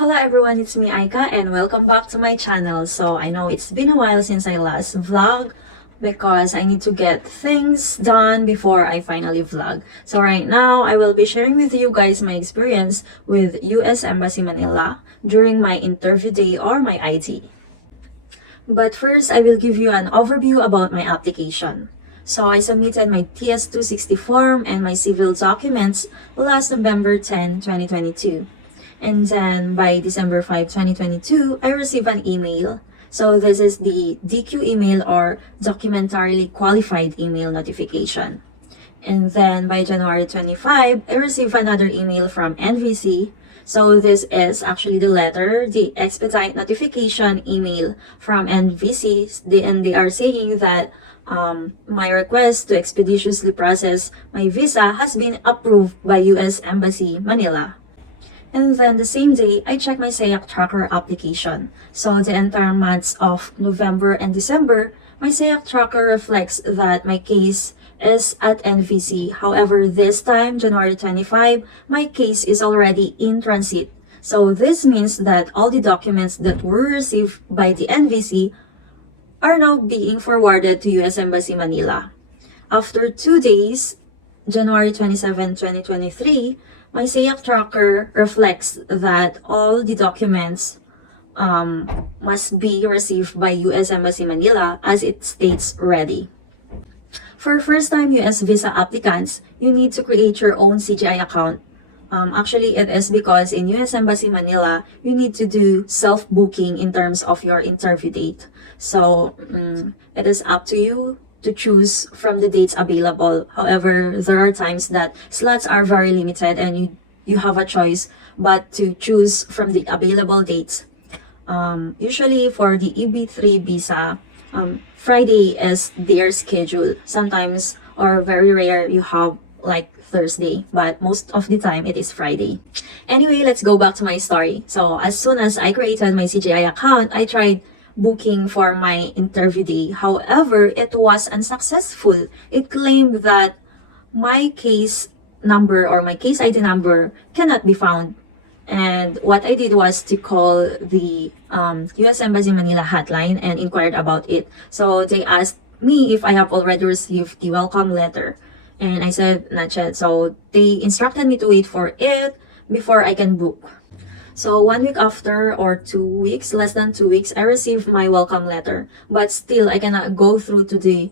Hello everyone, it's me Aika and welcome back to my channel. So I know it's been a while since I last vlog because I need to get things done before I finally vlog. So right now I will be sharing with you guys my experience with US Embassy Manila during my interview day or my ID. But first I will give you an overview about my application. So I submitted my Ds260 form and my civil documents last November 10, 2022. And then by December 5, 2022, I received an email. So this is the DQ email or Documentarily Qualified email notification. And then by January 25, I received another email from NVC. So this is actually the letter, the expedite notification email from NVC. And they are saying that my request to expeditiously process my visa has been approved by US Embassy Manila. And then the same day, I checked my SEAC tracker application. So the entire months of November and December, my SEAC tracker reflects that my case is at NVC. However, this time, January 25, my case is already in transit. So this means that all the documents that were received by the NVC are now being forwarded to US Embassy Manila. After 2 days, January 27, 2023, my SEAC tracker reflects that all the documents must be received by US Embassy Manila as it states ready. For first-time US visa applicants, you need to create your own CGI account. Actually, it is because in US Embassy Manila, you need to do self-booking in terms of your interview date. So, it is up to you to choose from the dates available. However, there are times that slots are very limited and you have a choice but to choose from the available dates. Usually for the EB3 visa, Friday is their schedule. Sometimes or very rare you have like Thursday, but most of the time it is Friday. Anyway, let's go back to my story. So as soon as I created my CGI account, I tried booking for my interview day. However, it was unsuccessful. It claimed that my case number or my case ID number cannot be found. And what I did was to call the US Embassy Manila hotline and inquired about it. So they asked me if I have already received the welcome letter. And I said, not yet. So they instructed me to wait for it before I can book. So 1 week after or 2 weeks, less than 2 weeks, I received my welcome letter. But still, I cannot go through to the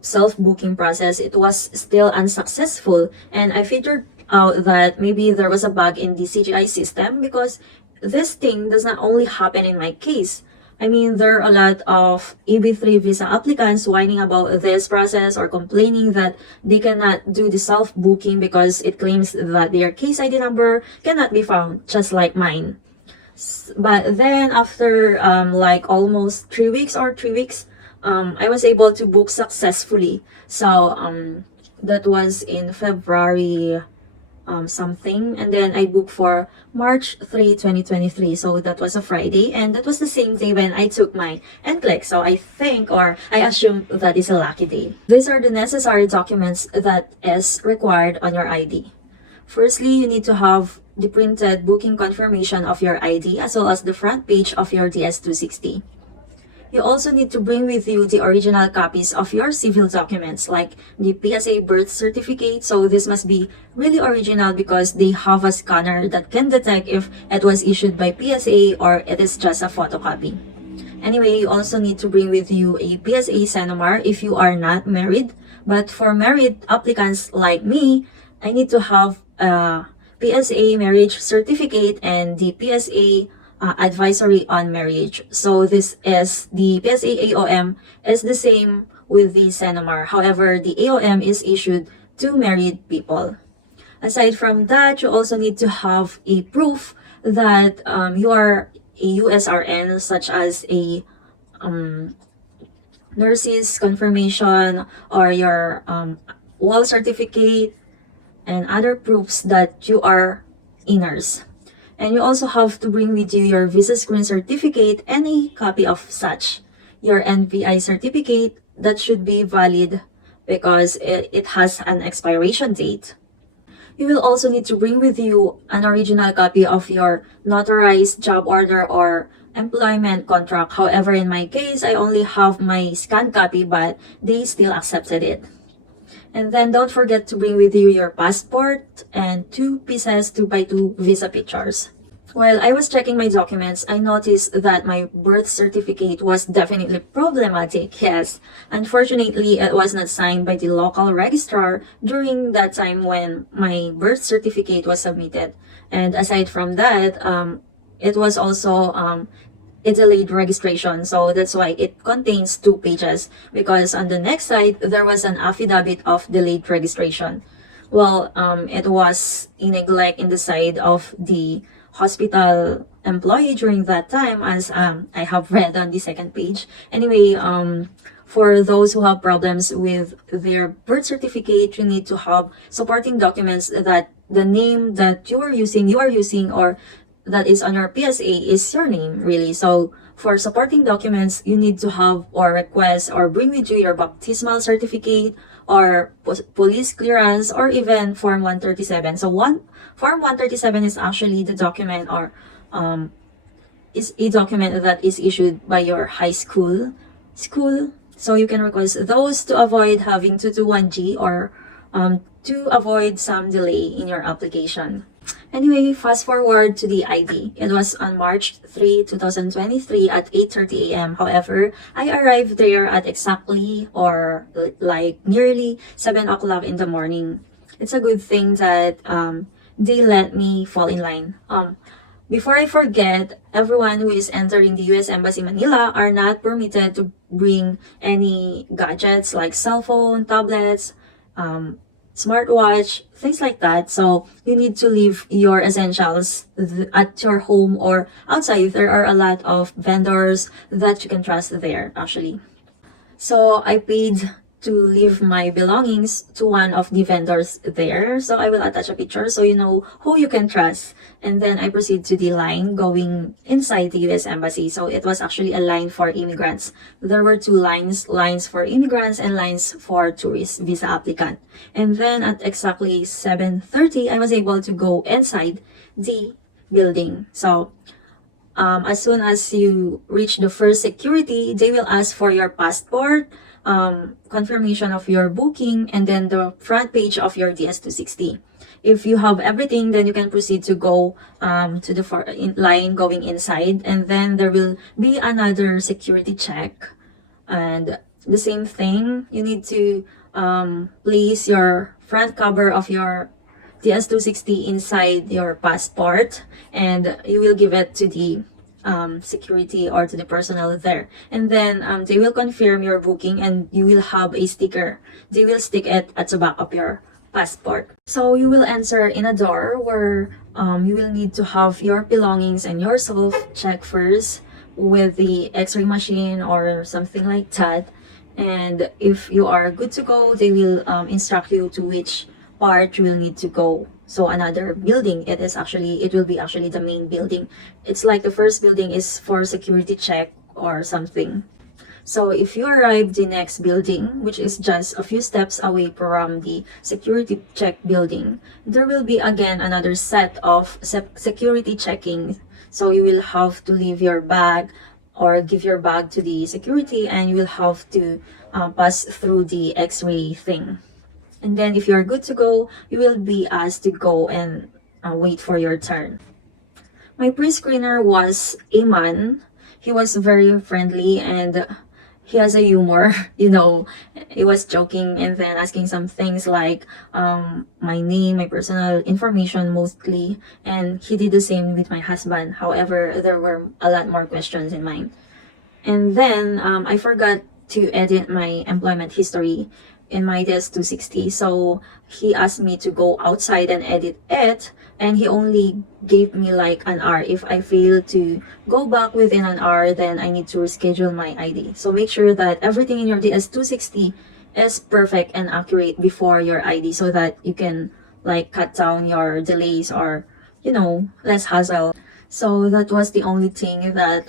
self-booking process. It was still unsuccessful. And I figured out that maybe there was a bug in the CGI system because this thing does not only happen in my case. I mean, there are a lot of EB3 visa applicants whining about this process or complaining that they cannot do the self-booking because it claims that their case ID number cannot be found, just like mine. But then after like almost 3 weeks, I was able to book successfully. So that was in February something, and then I booked for March 3, 2023. So that was a Friday, and that was the same day when I took my NCLEX. So I think, or I assume, that is a lucky day. These are the necessary documents that is required on your ID. Firstly, you need to have the printed booking confirmation of your ID as well as the front page of your Ds260. You also need to bring with you the original copies of your civil documents like the PSA birth certificate. So this must be really original because they have a scanner that can detect if it was issued by PSA or it is just a photocopy. Anyway, you also need to bring with you a PSA Senomar if you are not married. But for married applicants like me, I need to have a PSA marriage certificate and the PSA advisory on marriage. So this is the PSA AOM is the same with the Senomar. However, the AOM is issued to married people. Aside from that, you also need to have a proof that you are a USRN, such as a nurse's confirmation or your wall certificate and other proofs that you are a nurse. And you also have to bring with you your visa screen certificate and a copy of such. Your NVI certificate that should be valid because it has an expiration date. You will also need to bring with you an original copy of your notarized job order or employment contract. However, in my case, I only have my scanned copy, but they still accepted it. And then don't forget to bring with you your passport and 2 pieces 2x2 visa pictures. While I was checking my documents, I noticed that my birth certificate was definitely problematic. Yes, unfortunately, it was not signed by the local registrar during that time when my birth certificate was submitted. And aside from that, it was also a delayed registration. So that's why it contains 2 pages, because on the next side, there was an affidavit of delayed registration. Well, it was a neglect in the side of the hospital employee during that time, as I have read on the second page. Anyway, for those who have problems with their birth certificate, you need to have supporting documents that the name that you are using, or that is on your PSA is your name, really. So for supporting documents, you need to have or request or bring with you your baptismal certificate or police clearance, or even Form 137. So Form 137 is actually the document, or is a document that is issued by your high school. So you can request those to avoid having to do 1G, or to avoid some delay in your application. Anyway, fast forward to the ID. It was on March 3, 2023 at 8:30 a.m. However, I arrived there at exactly, or like nearly 7 o'clock in the morning. It's a good thing that they let me fall in line. Before I forget, everyone who is entering the US Embassy Manila are not permitted to bring any gadgets like cell phone, tablets, smartwatch, things like that. So you need to leave your essentials at your home or outside. There are a lot of vendors that you can trust there, actually. So I paid to leave my belongings to one of the vendors there. So I will attach a picture so you know who you can trust. And then I proceed to the line going inside the US Embassy. So it was actually a line for immigrants. There were 2 lines for immigrants and lines for tourist visa applicant. And then at exactly 7:30, I was able to go inside the building. So as soon as you reach the first security, they will ask for your passport, confirmation of your booking, and then the front page of your Ds260. If you have everything, then you can proceed to go to the line going inside, and then there will be another security check. And the same thing, you need to place your front cover of your Ds260 inside your passport, and you will give it to the security or to the personnel there. And then they will confirm your booking, and you will have a sticker. They will stick it at the back of your passport. So you will enter in a door where you will need to have your belongings and yourself checked first with the x-ray machine or something like that. And if you are good to go, they will instruct you to which part you will need to go. So another building, it will be actually the main building. It's like the first building is for security check or something. So if you arrive the next building, which is just a few steps away from the security check building, there will be again another set of security checking. So you will have to leave your bag or give your bag to the security, and you will have to pass through the x-ray thing. And then if you're good to go, you will be asked to go and wait for your turn. My pre-screener was a man. He was very friendly and he has a humor, he was joking and then asking some things like my name, my personal information mostly, and he did the same with my husband. However, there were a lot more questions in mine. And then I forgot to edit my employment history in my Ds260, so he asked me to go outside and edit it, and he only gave me like an hour. If I fail to go back within an hour, then I need to reschedule my ID. So make sure that everything in your Ds260 is perfect and accurate before your ID, so that you can like cut down your delays or less hassle. So that was the only thing that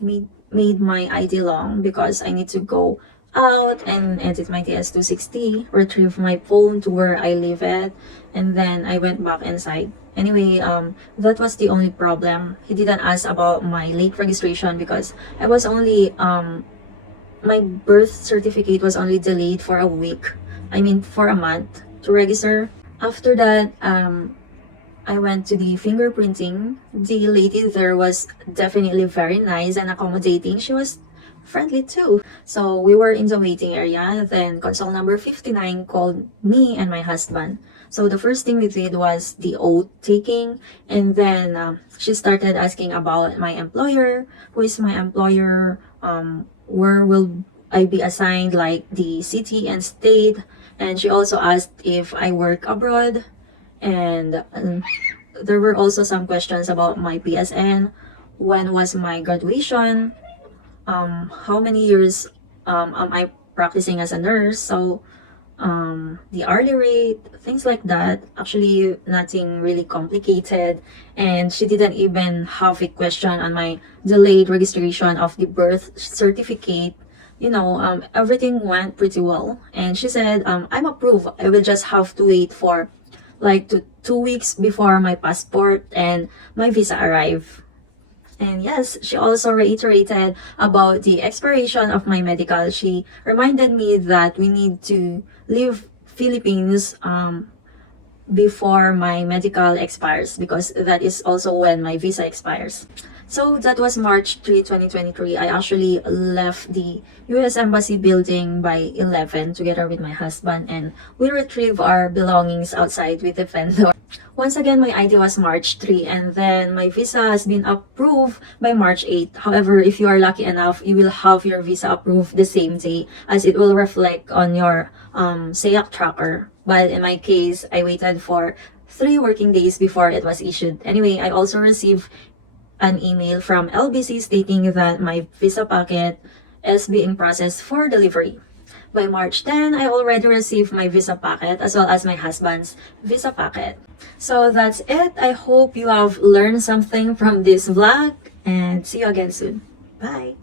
made my ID long, because I need to go out and edit my Ds260, retrieve my phone to where I leave it, and then I went back inside. Anyway, that was the only problem. He didn't ask about my late registration because I was only, my birth certificate was only delayed for a week. I mean, for a month to register. After that, I went to the fingerprinting. The lady there was definitely very nice and accommodating. She was friendly too. So we were in the waiting area. Then Consul number 59 called me and my husband. So the first thing we did was the oath taking. And then she started asking about my employer. Who is my employer? Where will I be assigned, like the city and state? And she also asked if I work abroad. And there were also some questions about my PSN. When was my graduation? How many years am I practicing as a nurse? So the hourly rate, things like that. Actually, nothing really complicated. And she didn't even have a question on my delayed registration of the birth certificate. You know, everything went pretty well. And she said, I'm approved. I will just have to wait for like 2 weeks before my passport and my visa arrive. And yes, she also reiterated about the expiration of my medical. She reminded me that we need to leave Philippines before my medical expires, because that is also when my visa expires. So that was March 3, 2023. I actually left the US Embassy building by 11 together with my husband, and we retrieved our belongings outside with the vendor. Once again, my ID was March 3, and then my visa has been approved by March 8. However, if you are lucky enough, you will have your visa approved the same day, as it will reflect on your SEAC tracker. But in my case, I waited for 3 working days before it was issued. Anyway, I also received an email from LBC stating that my visa packet is being processed for delivery. By March 10, I already received my visa packet as well as my husband's visa packet. So that's it. I hope you have learned something from this vlog, and see you again soon. Bye!